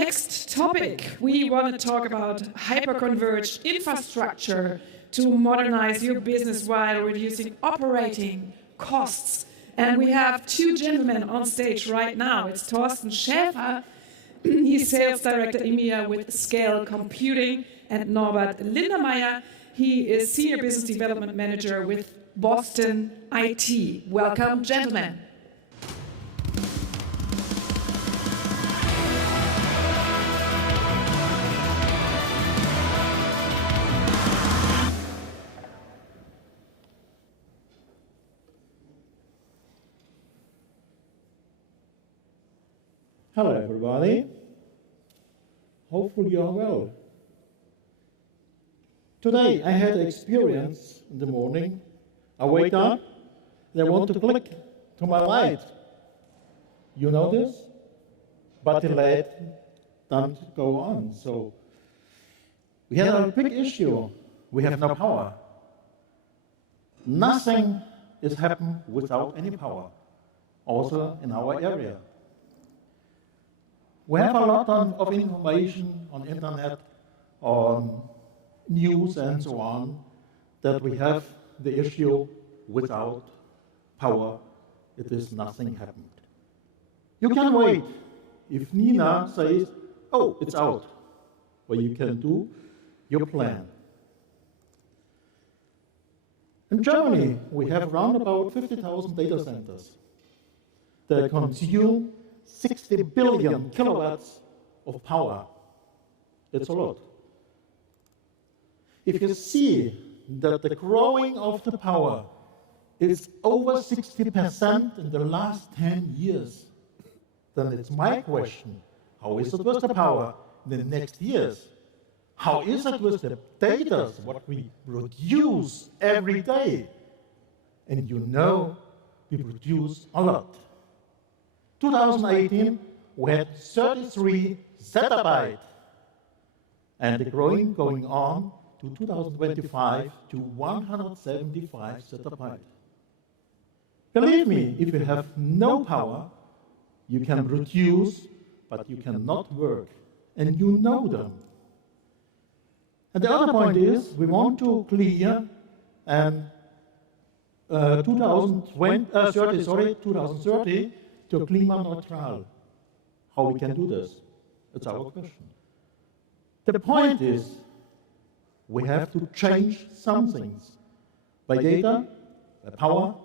next topic, we want to talk about hyperconverged infrastructure to modernize your business while reducing operating costs. And we have two gentlemen on stage right now. It's Thorsten Schäfer, he's Sales Director EMEA with Scale Computing, and Norbert Lindermeier, he is Senior Business Development Manager with Boston IT. Welcome, gentlemen. Hello everybody, hopefully you are well. Today I had an experience in the morning. I wake up and I want to click to my light. You know this? But the light doesn't go on. So we had a big issue. We have no power. Nothing is happening without any power, also in our area. We have a lot of information on internet, on news and so on, that we have the issue without power, it is nothing happened. You can wait. If Nina says, oh, it's out, well, you can do your plan. In Germany, we have around about 50,000 data centers that consume 60 billion kilowatts of power. That's a lot. If you see that the growing of the power is over 60% in the last 10 years, then it's my question, how is it with the power in the next years? How is it with the data, what we produce every day? And you know, we produce a lot. 2018, we had 33 zettabyte, and the growing going on to 2025 to 175 zettabyte. Believe me, if you have no power, you can produce, but you cannot work, and you know them. And the other point is, we want to clear and 2030 to climate neutral. How we can do this? It's our question. The point is, we have to change some things by data, by power,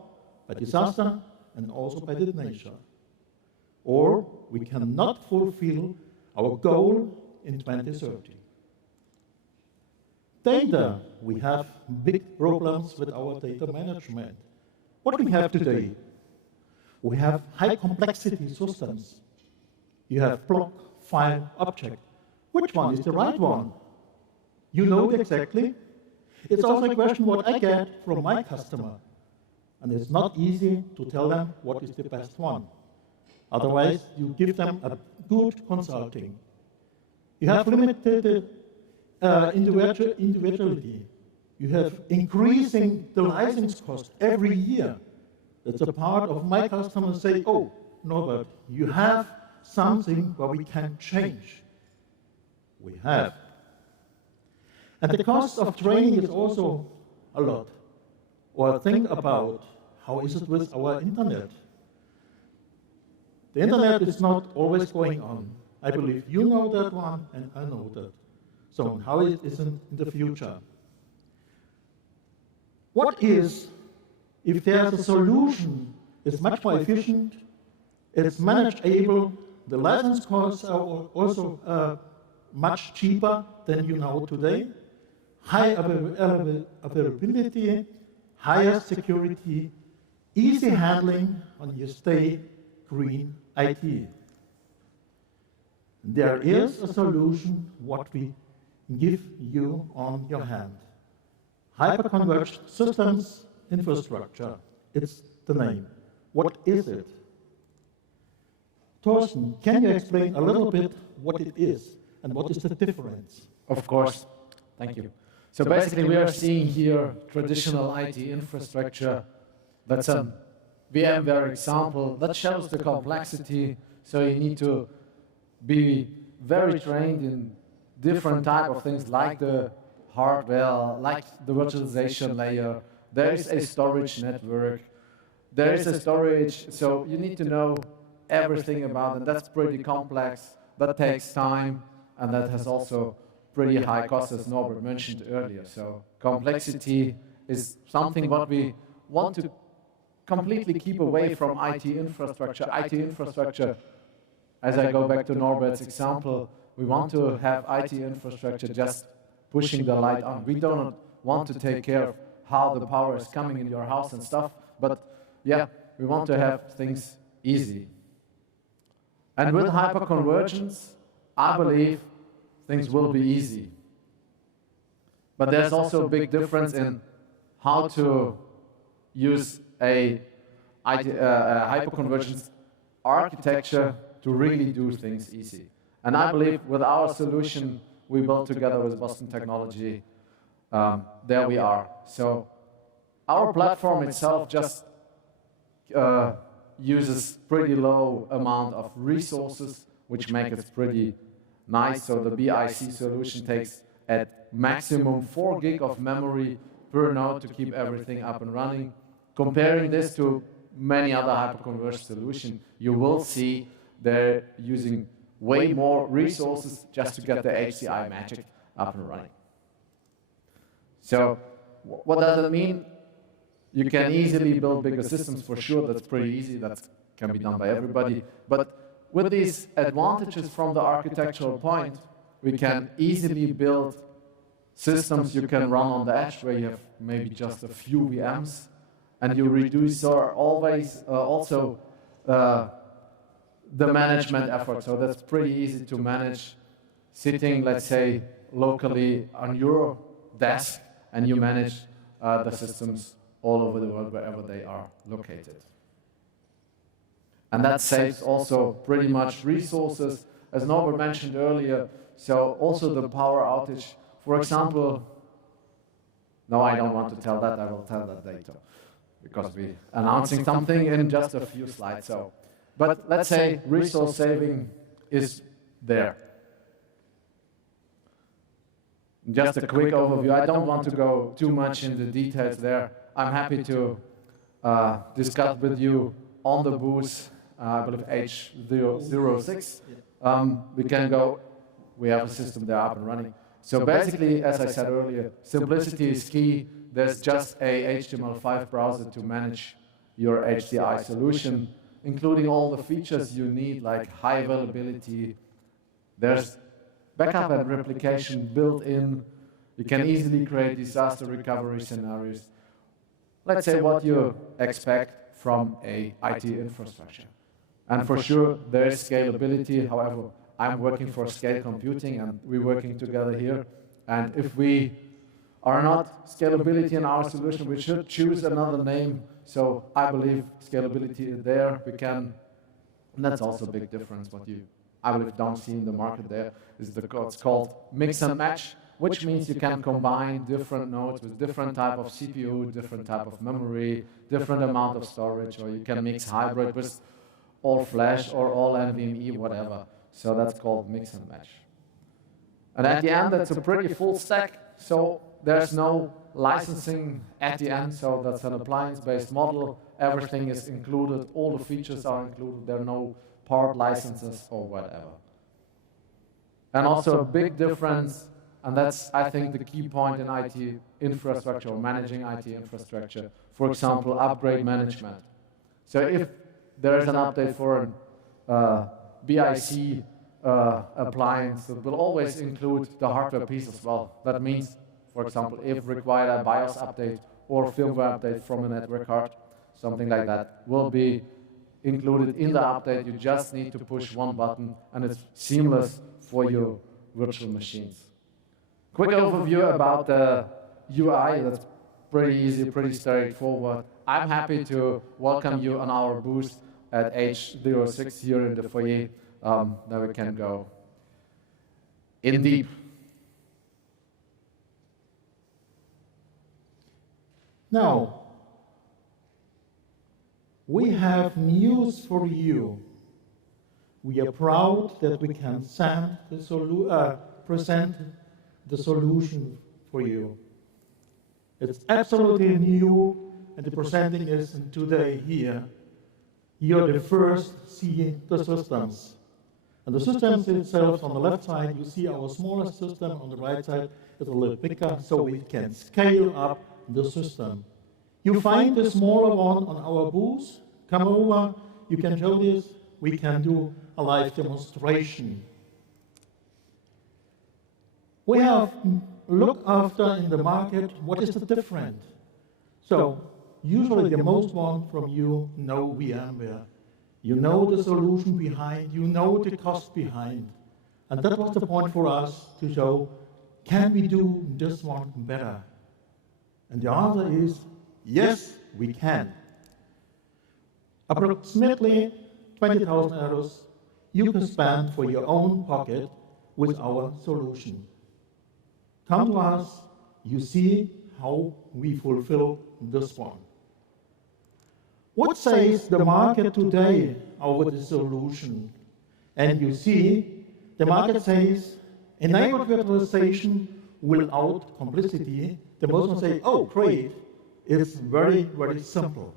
by disaster, and also by the nature. Or we cannot fulfill our goal in 2030. Data, we have big problems with our data management. What we have today? We have high complexity systems. You have block, file, object. Which one is the right one? You know it exactly. It's also a question what I get from my customer. And it's not easy to tell them what is the best one. Otherwise, you give them a good consulting. You have limited individuality. You have increasing the license cost every year. That's a part of my customers say, oh, Norbert, you have something where we can change. We have. And the cost of training is also a lot. Or think about how is it with our internet. The internet is not always going on. I believe you know that one, and I know that. So how it is in the future? What is, if there's a solution, it's much more efficient, it's managed able, the license costs are also much cheaper than you know today, high availability, higher security, easy handling when you stay green IT. There is a solution what we give you on your hand. Hyperconverged systems infrastructure, it's the name. What is it? Thorsten, can you explain a little bit what it is and what is the difference? Of course, thank you. So basically we are seeing here traditional IT infrastructure. That's a VMware example that shows the complexity. So you need to be very trained in different type of things like the hardware, like the virtualization layer. There is a storage network. There is a storage, so you need to know everything about it. That's pretty complex. That takes time, and that has also pretty high costs, as Norbert mentioned earlier. So complexity is something what we want to completely keep away from IT infrastructure. IT infrastructure, as I go back to Norbert's example, we want to have IT infrastructure just pushing the light on. We don't want to take care of how the power is coming in your house and stuff, but yeah, we want to have things easy. And with hyperconvergence, I believe things will be easy. But there's also a big difference in how to use a hyperconvergence architecture to really do things easy. And I believe with our solution we built together with Boston Technology, there we are. So our platform itself just uses pretty low amount of resources, which make it pretty nice. So the B.I.C solution takes at maximum 4 gig of memory per node to keep everything up and running. Comparing this to many other hyperconverged solutions, you will see they're using way more resources just to get the HCI magic up and running. So what does it mean? You can easily build bigger systems for sure. That's pretty easy. That can be done by everybody. But with these advantages from the architectural point, we can easily build systems you can run on the edge where you have maybe just a few VMs, and you reduce always also the management effort. So that's pretty easy to manage sitting, let's say, locally on your desk, and you manage the systems all over the world wherever they are located. And that saves also pretty much resources, as Norbert mentioned earlier. So also the power outage, for example, no, I don't want to tell that, I will tell that later, because we're announcing something in just a few slides. So, but let's say resource saving is there. Just a quick overview. I don't want to go too much into details there. I'm happy to discuss with you on the booth, I believe H06. We can go, we have a system there up and running. So basically, as I said earlier, simplicity is key. There's just a HTML5 browser to manage your HCI solution, including all the features you need, like high availability. There's backup and replication built in. You can easily create disaster recovery scenarios. Let's say what you expect from a IT infrastructure. And for sure, there is scalability. However, I'm working for scale computing, and we're working together here. And if we are not scalability in our solution, we should choose another name. So I believe scalability is there. We can, and that's also a big difference. What you, I believe, don't see in the market there is what's called mix and match, which means you can combine different nodes with different type of CPU, different type of memory, different amount of storage, or you can mix hybrid with all flash or all NVMe, whatever. So that's called mix and match. And at the end, it's a pretty full stack. So there's no licensing at the end. So that's an appliance-based model. Everything is included. All the features are included. There are no part licenses or whatever. And also a big difference, and that's, I think, the key point in IT infrastructure or managing IT infrastructure. For example, upgrade management. So if there is an update for an B.I.C. appliance, it will always include the hardware piece as well. That means, for example, if required a BIOS update or firmware update from a network card, something like that will be included in the update. You just need to push one button, and it's seamless for your virtual machines. Quick overview about the UI. That's pretty easy, pretty straightforward. I'm happy to welcome you on our booth at H06 here in the foyer. Now we can go in deep. Now, we have news for you. We are proud that we can present the solution for you. It's absolutely new, and the presenting is today here. You're the first seeing the systems. And the systems itself, on the left side, you see our smallest system. On the right side, it's a little bigger, so we can scale up the system. You find the smaller one on our booth. Come over, you can show this. We can do a live demonstration. We have looked after in the market what is the difference. So usually the most one from you know VMware. You know the solution behind, you know the cost behind. And that was the point for us to show, can we do this one better? And the answer is, yes, we can. Approximately 20,000 euros you can spend for your own pocket with our solution. Come to us, you see how we fulfill this one. What says the market today over the solution? And you see, the market says, enabled virtualization without complexity. The most one say, oh, great, it's very, very simple.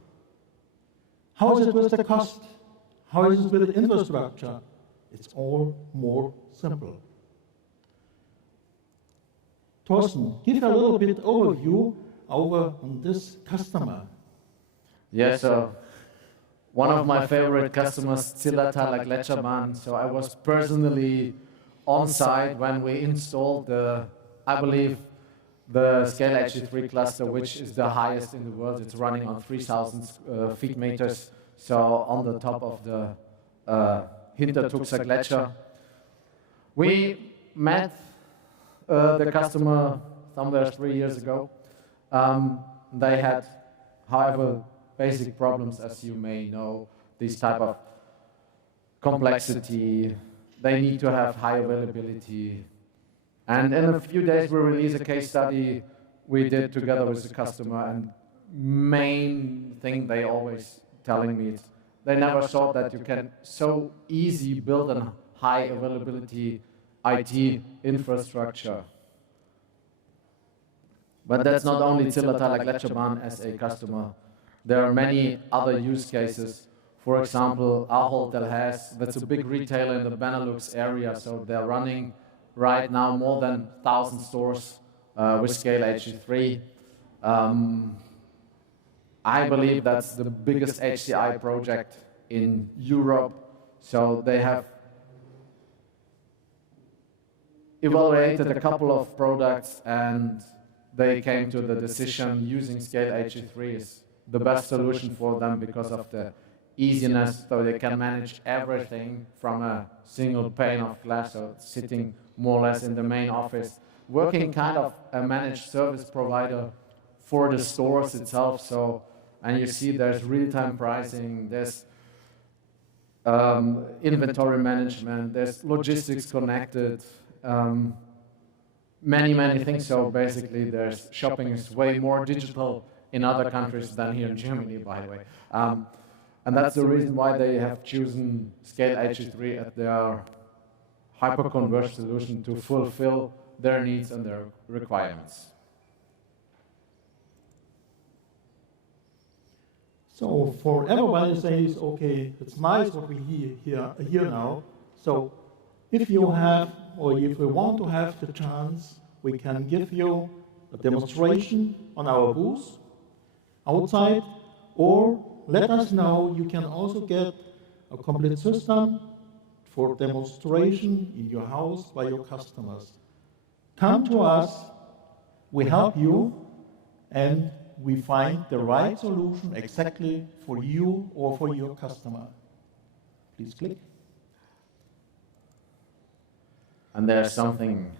How is it with the cost? How is it with the infrastructure? It's all more simple. Thorsten, give a little bit overview over on this customer. Yeah, so one of my favorite customers, Zillertaler Gletscherbahn. So I was personally on site when we installed the, I believe, the Scale HC3 cluster, which is the highest in the world. It's running on 3,000 feet meters, so on the top of the Hintertuxer Gletscher. We met the customer somewhere 3 years ago. They had, however, basic problems, as you may know, this type of complexity. They need to have high availability. And in a few days, we release a case study we did together with the customer. And main thing they always telling me is they never thought that you can so easy build a high availability IT infrastructure. But that's not only Zillertaler Gletscherbahn as a customer. There are many other use cases. For example, Ahold Delhaize, that's a big retailer in the Benelux area, so they're running right now more than 1,000 stores with Scale HC3. I believe that's the biggest HCI project in Europe, so they have evaluated a couple of products and they came to the decision using Scale HC3 is the best solution for them because of the easiness, so they can manage everything from a single pane of glass, so sitting more or less in the main office, working kind of a managed service provider for the stores itself. So, and you see there's real-time pricing, there's inventory management, there's logistics connected, many things. So basically, there's shopping is way more digital in other countries than here in Germany, by the way. And that's the reason why they have chosen Scale HC3 as their hyper-converged solution to fulfill their needs and their requirements. So for everybody says, okay, it's nice what we hear now. So if you have, or if you want to have the chance, we can give you a demonstration on our booth outside, or let us know. You can also get a complete system for demonstration in your house by your customers. Come to us, we help you, and we find the right solution exactly for you or for your customer. Please click. And there's something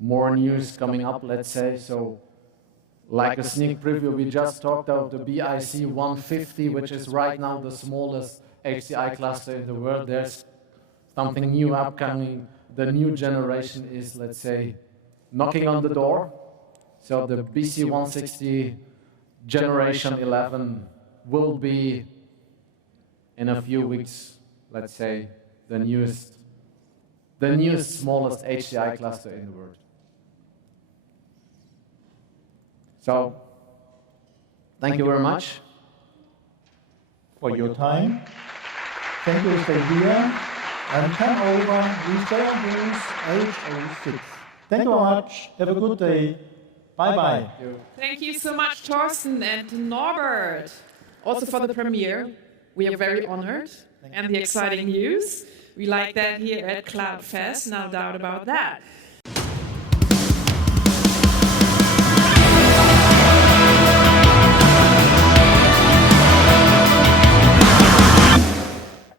more news coming up, let's say. So, like a sneak preview, we just talked about the B.I.C 150, which is right now the smallest HCI cluster in the world. There's something new upcoming. The new generation is, let's say, knocking on the door. So the B.C 160 generation 11 will be in a few weeks, let's say, the newest smallest HCI cluster in the world. So, thank you very much for your time. Thank you for staying here. And come over, we stay on booth 806. Thank you very much. Have a good day. Bye-bye. Thank you so much, Thorsten and Norbert, also for the premiere. We are very honored, and the exciting news. We like that here at CloudFest, no doubt about that.